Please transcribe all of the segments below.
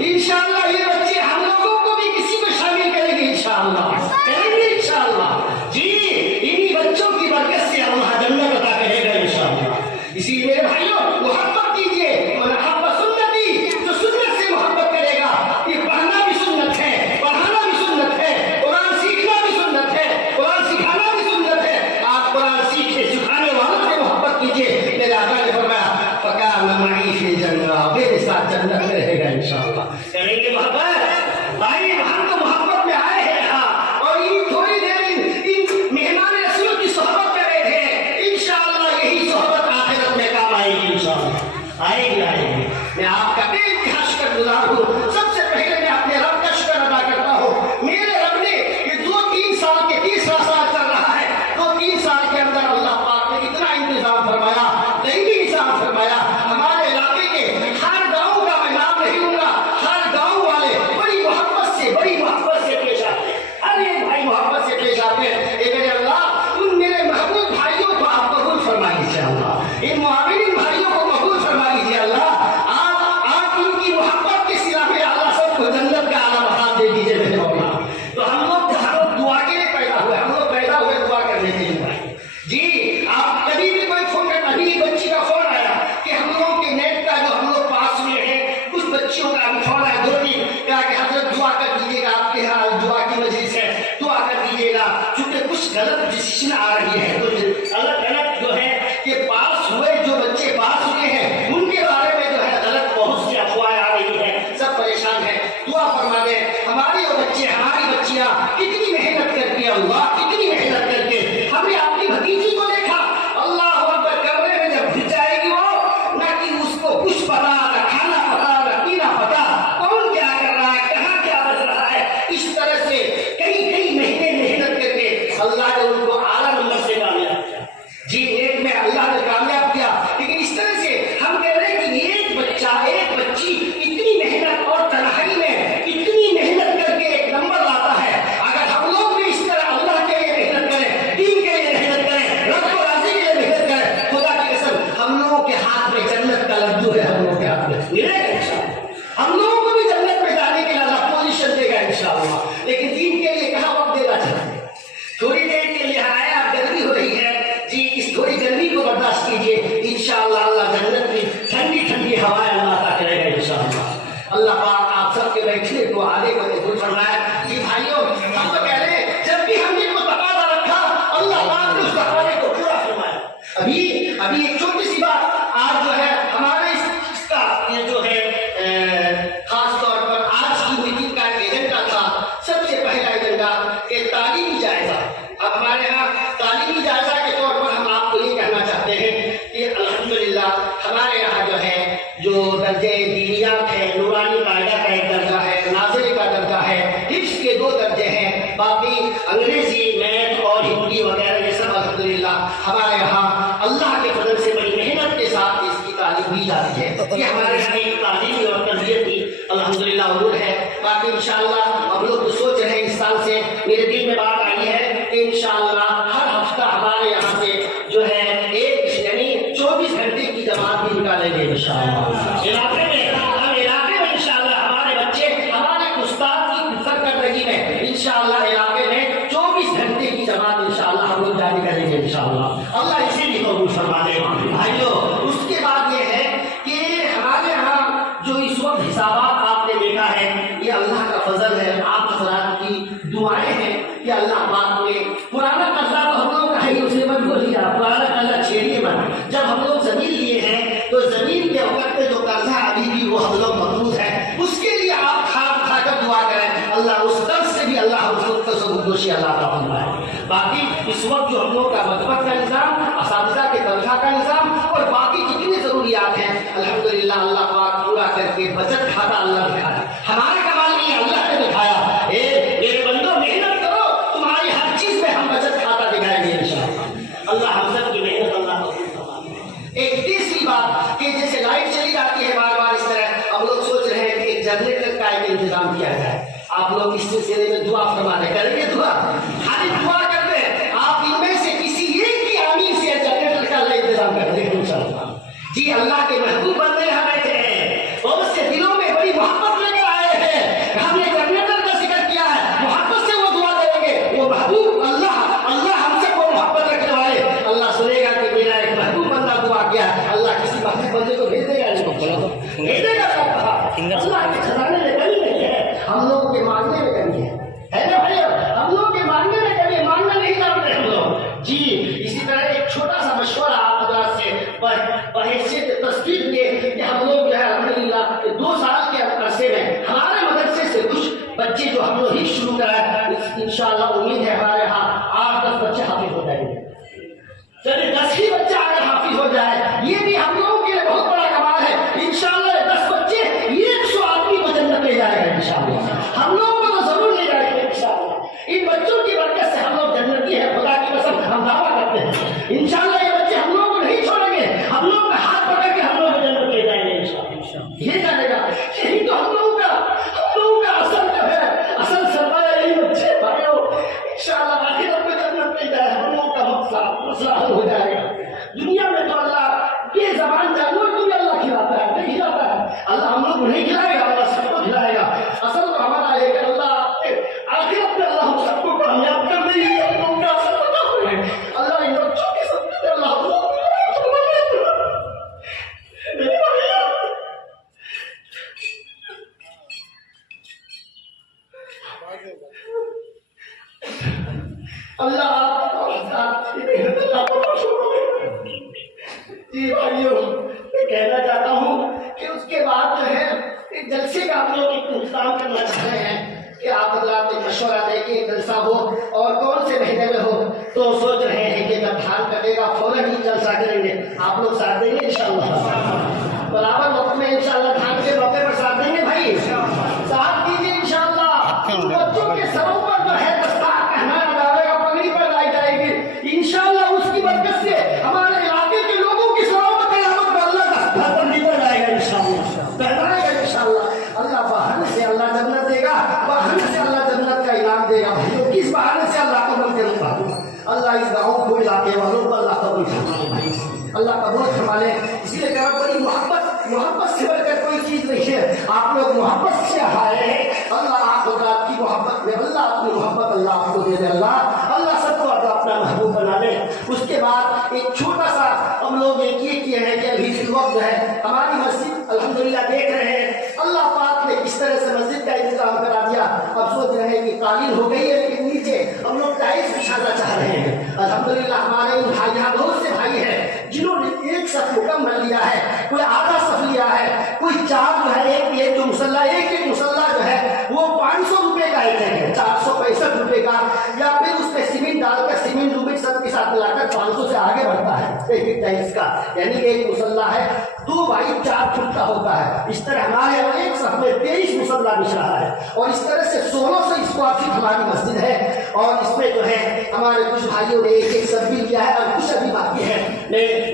इंशाअल्लाह ये बच्चे हम लोगों को भी किसी को शामिल करेंगे इंशाअल्लाह, करेंगे इंशाअल्लाह। जी इन्हीं बच्चों की बरकत से अल्लाह जन्नत अता करेगा इंशाअल्लाह। इसीलिए मेरे भाइयों मोहब्बत कीजिए, मोहब्बत सुन्नती, जो सुन्नत से मोहब्बत करेगा। ये पढ़ना भी सुन्नत है, पढ़ाना भी सुन्नत है, कुरान सीखना भी सुन्नत है, कुरान सिखाना भी सुन्नत है। आप कुरान सीखे सिखाने वालों से मोहब्बत कीजिए। मेरे आका ने फरमाया फकाना मई फी जन्नत, मेरे साथ जन्नत में रहेगा इंशाअल्लाह। करेंगे मोहब्बत भाई, हम तो मोहब्बत में आए हैं यहाँ, और ये थोड़ी देर इन मेहमान रसूल की सोहबत कर रहे थे। इंशाअल्लाह यही सोहबत आखिरत में काम आएगी इंशाअल्लाह, आएगी आएगी। मैं आपका बेइंतहा शुक्रगुजार हूँ। सबसे पहले मैं अपने रब का शुक्र अदा करता हूँ। मेरे रब ने ये 2-3 साल के, तीसरा साल चल रहा है, 2-3 साल के अंदर अल्लाह पाक ने इतना इंतजाम फरमाया, दैवी निजाम फरमाया। हमारे इलाके के हर गाँव का मैं नाम नहीं लूंगा, हर गाँव वाले बड़ी मोहब्बत से पेश आते हैं। हर एक भाई मोहब्बत से पेश आते हैं। ए मेरे अल्लाह, उन मेरे महबूब भाइयों को आप कबूल फरमा लीजिए अल्लाह, इन मुआविन भाइयों को कबूल फरमा लीजिए अल्लाह। आप इनकी मोहब्बत के सिला में अल्लाह सबको जन्नत का आला मकाम दे दीजिए मेरे मौला। तो हम लोग दुआ के लिए पैदा हुए, हम लोग पैदा हुए दुआ करने के लिए। जी आप कभी भी कोई फोन कर, अभी एक बच्ची का फोन आया कि हम लोगों के नेट का जो हम लोग पास में है, कुछ बच्चियों का अभी फोन आया, 2-3, कहा कि हजरत दुआ कर दीजिएगा, आपके यहाँ दुआ की मजलिस है, दुआ कर दीजिएगा। चूंकि कुछ गलत डिसीजन आ रही है, तो गलत जो है कि पास हुए, जो बच्चे पास हुए हैं उनके बारे में जो है गलत बहुत सी अफवाहें आ रही है, सब परेशान है। दुआ फरमा दे हमारे वो बच्चे, हमारी बच्चियां कितनी मेहनत करती है अल्लाह, कितनी मेहनत करके। हमने अपनी भतीजी को देखा, अल्लाह अकबर, कमरे में जब घुस जाएगी वो, ना कि उसको कुछ पता, ना खाना पता, ना पीना पता, कौन क्या कर रहा है, कहाँ क्या बज रहा है। इस तरह से कई महीने मेहनत करके अल्लाह ने उनको आला नंबर से कामयाब किया। जी नेट में अल्लाह ने कामयाब किया। लेकिन इस तरह से हम कह रहे हैं कि एक बच्चा, एक बच्ची इतनी मेहनत और तन्हाई में इतनी मेहनत करके एक नंबर लाता है। अगर हम लोग भी इस तरह अल्लाह के लिए मेहनत करें, दीन के लिए मेहनत करें, रब को राजी के लिए मेहनत करें, खुदा की कसम हम लोगों के हाथ में जन्नत का लड्डू है, हम लोगों के हाथ में मिलेगा इंशाअल्लाह। हम लोगों को भी जन्नत में जाने के लिए अल्लाह पोजीशन देगा इंशाअल्लाह। लेकिन दीन के लिए कहाँ वक्त देना चाहिए। थोड़ी देर के लिए आया, गर्मी हो रही है जी, इस थोड़ी गर्मी को बर्दाश्त कीजिए। इंशाअल्लाह अल्लाह जन्नत में ठंडी ठंडी हवाएं अल्लाह अता करेगा इंशाअल्लाह। अल्लाह पाक आप सबके बैठने को, आने को कबूल फरमाए। जी भाइयों, हम तो कह रहे हैं जब भी हमने कोई तकाज़ा रखा, अल्लाह पाक ने उस तकाज़े को पूरा फरमाया। अभी एक छोटी सी बात, आज जो है हमारे इसका ये जो है खास तौर पर आज की मीटिंग का एजेंडा था, सबसे पहला एजेंडा कि तालीमी जायजा। अब हमारे यहाँ तालीमी जायजा के तौर पर हम आपको ये कहना चाहते हैं कि अल्हम्दुलिल्लाह हमारे यहाँ जो है, जो दर्जे दीनियात है, नूरानी कायदा का एक दर्जा है, नाज़िल का दर्जा है, हिफ्ज़ के 2 दर्जे हैं, बाकी अंग्रेजी, मैथ और हिंदी वगैरह ये सब अल्हम्दुलिल्लाह हमारे यहाँ अल्लाह के फजल से बड़ी मेहनत के साथ इसकी तालीम दी जाती है। ये हमारे यहाँ एक तालीमी और तरबियत की अल्हम्दुलिल्लाह उमूर है। बाकी इंशाअल्लाह हम लोग तो सोच रहे हैं, इस साल से मेरे दिल में बात आई है कि इंशाअल्लाह हर हफ्ता हमारे यहाँ से जो है एक यानी 24 घंटे की जमात भी निकालेंगे इंशाअल्लाह। इलाके में इंशाअल्लाह हमारे बच्चे, हमारे उस्ताद की सरकर्दगी में इंशाअल्लाह इलाके में 24 घंटे की जमात इंशाअल्लाह हम लोग जारी करेंगे इंशाअल्लाह। अल्लाह इसी भी कबूल फरमा दे भाइयों। उसके बाद ये है कि हमारे यहाँ जो इस वक्त हिसाबात आपने देखा है, ये अल्लाह का फजल है, आप हज़रात की दुआएं हैं कि अल्लाह पाक ने पुराना कर्जा तो हम लोग का है, उसे मत बोलिए, पुराना कर्जा छेड़िए मत। जब हम लोग जमीन लिए हैं तो जमीन के वक्त पे जो कर्जा अभी भी वो हम लोग मौजूद है, उसके लिए आप खाकर दुआ करें, अल्लाह उस कर्ज से भी अल्लाह उसको सबूतोशी अल्लाह का फरमाए। बाकी इस वक्त जो हम लोग का मकतब का निज़ाम, असातिज़ा के तनख्वाह का निज़ाम और बाकी जितनी ज़रूरियात हैं अल्हम्दुलिल्लाह अल्लाह पाक पूरा करके बचत खाता अल्लाह दिखाया। हमारे कमाल नहीं, अल्लाह ने दिखाया। मेरे बंदो मेहनत करो, तुम्हारी हर चीज में हम बचत खाता दिखाएंगे इंशाअल्लाह। अल्लाह हम सब की मेहनत अल्लाह को एक तीसरी बात कि जैसे लाइट चली जाती है बार बार इस तरह, हम लोग सोच रहे हैं कि एक जनरेटर का एक इंतजाम किया जाए। आप लोग इस सिलसिले में दुआ फरमाने करेंगे, दुआ खाली दुआ करते हैं, आप इनमें से किसी एक की आमीन से जनरेटर का इंतजाम कर देंगे इंशाअल्लाह। जी अल्लाह के महबूब बंदे यहाँ बैठे हैं, बहुत से दिलों में बड़ी मोहब्बत लेकर دینے کا کیا کہا؟ اللہ کے خزانے میں کمی نہیں ہے، ہم لوگوں کے مانگنے میں کمی ہے نا بھائی؟ ہم لوگ کے مانگنے میں کمی، مانگنا نہیں جانتے ہم لوگ جی۔ اسی طرح ایک چھوٹا سا مشورہ آپ حضرات سے بحیثیت تصدیق کے کہ ہم لوگ جو ہے الحمدللہ 2 سال کے عرصے میں ہمارے مدرسے سے کچھ بچے جو ہم لوگ ہی شروع کرائے، انشاءاللہ امید ہے ہمارے ہاں 8-10 بچے حافظ ہو جائیں گے۔ چلیے 10 ہی بچہ اگر حافظ ہو جائے یہ بھی ہم لوگوں کے لیے بہت بڑا کمال ہے۔ انشاءاللہ یہ 10 بچے 100 آدمی کو جنت لے جائے گا انشاءاللہ، ہم لوگوں کو تو ضرور لے جائے گا انشاءاللہ۔ ان بچوں کی برکت سے ہم لوگ جنتی ہیں، خدا کی قسم ہم دعویٰ کرتے ہیں انشاءاللہ یہ بچے ہم لوگوں کو نہیں چھوڑیں گے، ہم لوگ کا ہاتھ پکڑ کے ہم لوگ کو جنت لے جائیں گے انشاءاللہ۔ یہ جانے گا یہی تو ہم لوگوں کا اصل جو ہے، اصل سرمایہ یہی بچے بھائیوں انشاءاللہ آخرت میں جنت لے جائے، ہم لوگوں کا مسئلہ حل ہو جائے گا۔ دنیا میں تو اللہ یہ زبان جانور کو بھی اللہ کھلاتا ہے، نہیں کھلاتا ہے اللہ، ہم لوگ کو نہیں کھلائے گا، اللہ سب کو کھلائے گا۔ اصل تو ہمارا ہے کہ اللہ آخرت میں اللہ ہم سب کو کامیاب کر دے گی، ہم لوگوں کا اصل پتہ ہے اللہ ان بچوں کی سب سے اللہ ہم لوگ اللہ جی بھائیوں میں کہنا چاہتا ہوں کہ اس کے بعد جو ہے ایک جلسے کا ہم لوگ ایک انتظام کرنا چاہ رہے ہیں کہ آپ حضرات ایک مشورہ دے کے ایک جلسہ ہو، اور کون سے مہینے میں ہو تو سوچ رہے ہیں کہ جب دھان کٹے گا فوراً ہی جلسہ کریں گے، آپ لوگ ساتھ دیں گے انشاءاللہ؟ برابر وقت میں انشاءاللہ دھان کے موقع پر ساتھ دیں گے بھائی، ساتھ دیجیے انشاءاللہ۔ بچوں کے سروں پر جو ہے دستار پہنایا جائے گا، پگڑی پر لائی جائے گی انشاءاللہ، اس کی برکت سے ہمارے علاقے کے لوگوں کی سروں پر قیامت کا اللہ کا گھر نکل جائے گا انشاءاللہ، پہنائے گا انشاءاللہ۔ اللہ بہانے سے اللہ جنت دے گا، بہانے سے اللہ جنت کا انعام دے گا بھائیوں، کس بہانے سے اللہ قبول کرے گا؟ اللہ اس گاؤں کو علاقے والوں کو اللہ قبول فرمائے بھائی، اللہ قبول فرما لے۔ اسی لیے کہ بڑی محبت سے بڑھ کر کوئی چیز نہیں ہے، آپ لوگ محبت سے آئے ہیں، اللہ آپ حضرات کی محبت میں اللہ اپنی محبت اللہ آپ کو دے دے، اللہ سب کو اپنا محبوب بنا لے۔ اس کے بعد ایک چھوٹا سا ہم لوگ یہ کیے ہیں کہ ابھی فی الوقت جو ہے ہماری مسجد الحمدللہ دیکھ رہے ہیں اللہ پاک نے کس طرح سے مسجد کا انتظام کرا دیا۔ اب سوچ رہے ہیں کہ قالین ہو گئی ہے لیکن نیچے ہم لوگ ٹائلس بچھانا چاہ رہے ہیں۔ الحمدللہ ہمارے یہاں بہت سے بھائی ہیں جنہوں نے ایک صف مکمل لیا ہے، کوئی آدھا صف لیا ہے، کوئی 4 جو ہے ایک جو مسلح ایک مسلح جو ہے وہ 500 روپے کا ایک ہے، 465 روپے کا، یا پھر اس میں سیمنٹ ڈال کر سیمنٹ روپے سب کے ساتھ ملا کر 500 سے آگے بڑھتا ہے ایک ٹائلس کا، یعنی ایک مسلح ہے 2 بائی 4 فٹ کا ہوتا ہے۔ اس طرح ہمارے یہاں ایک صف میں 23 مسلح بچھ رہا ہے، اور اس طرح سے 1600 اسکوائر فٹ ہماری مسجد ہے، اور اس میں جو ہے ہمارے کچھ بھائیوں نے ایک صف بھی لیا ہے اور کچھ ابھی باقی ہے۔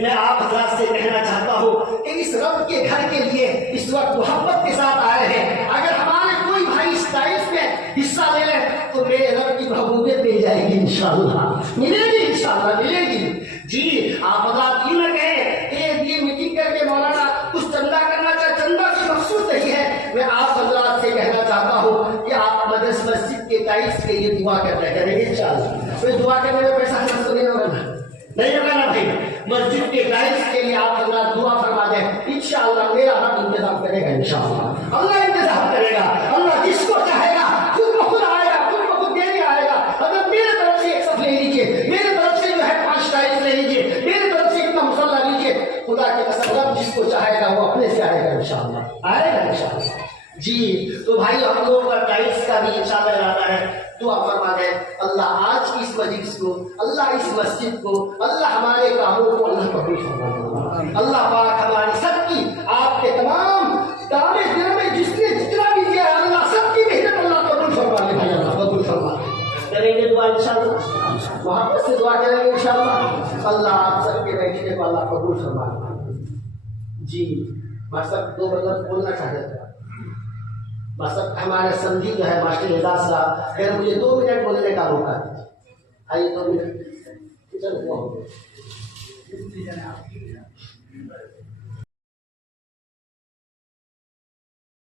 میں آپ حضرات سے کہنا چاہتا ہوں کہ اس رب کے گھر کے لیے اس وقت محبت کے ساتھ آئے ہیں، اگر ہمارے کوئی بھائی اس ٹائلس میں حصہ لے لیں تو میرے رب کی محبوبیت مل جائے گی انشاءاللہ، ملے گی انشاءاللہ، ملے گی جی۔ آپ حضرات یہ نہ کہیں کہ یہ میٹنگ کر کے مولانا کچھ چندہ کرنا چاہے، چندہ کی مقصود نہیں ہے۔ میں آپ حضرات سے کہنا چاہتا ہوں کہ آپ مسجد کے ٹائلس کے لیے دعا کرتے کریں گے انشاءاللہ۔ کوئی دعا کرنے میں پیسہ خرچ تو نہیں ہوگا نا بھائی، مسجد کے ٹائلس کے لیے آپ حضرات دعا فرما دیں انشاءاللہ، میرا رب انتظام کرے گا انشاءاللہ، اللہ انتظام کرے گا، اللہ جس کو چاہے گا خود بخود آئے گا، خود بخود دینے آئے گا۔ اگر میرے طرف سے ایک صف لے لیجیے، میرے طرف سے جو ہے 5 ٹائلس لے لیجیے، میرے طرف سے اتنا مسلح لیجیے، خدا کے قسم رب جس کو چاہے گا وہ اپنے سے آئے گا انشاءاللہ، آئے گا انشاءاللہ جی۔ تو بھائی ہم لوگ کا ٹائلس کا بھی انشاءاللہ ارادہ ہے، دعا فرما دیں اللہ آج کی اس مجلس کو، اللہ اس مسجد کو، اللہ ہمارے کاموں کو اللہ قبول فرما دے، اللہ پاک ہماری سب کی، آپ کے تمام دامے دل میں جس نے جتنا بھی دیا ہے اللہ سب کی محنت اللہ قبول فرما لے بھائی، اللہ قبول فرما لے۔ کریں گے دعا انشاءاللہ، محبت سے دعا کریں گے انشاءاللہ، اللہ آپ سب کے بیٹھنے کو اللہ قبول فرما لے جی۔ مقصد 2 مطلب بولنا چاہتے تھے، مقصد ہمارے سمجھی جو ہے ماسٹر اعزاز صاحب، پھر مجھے 2 منٹ بولنے کا موقع دیجیے، آئیے 2 منٹ چلو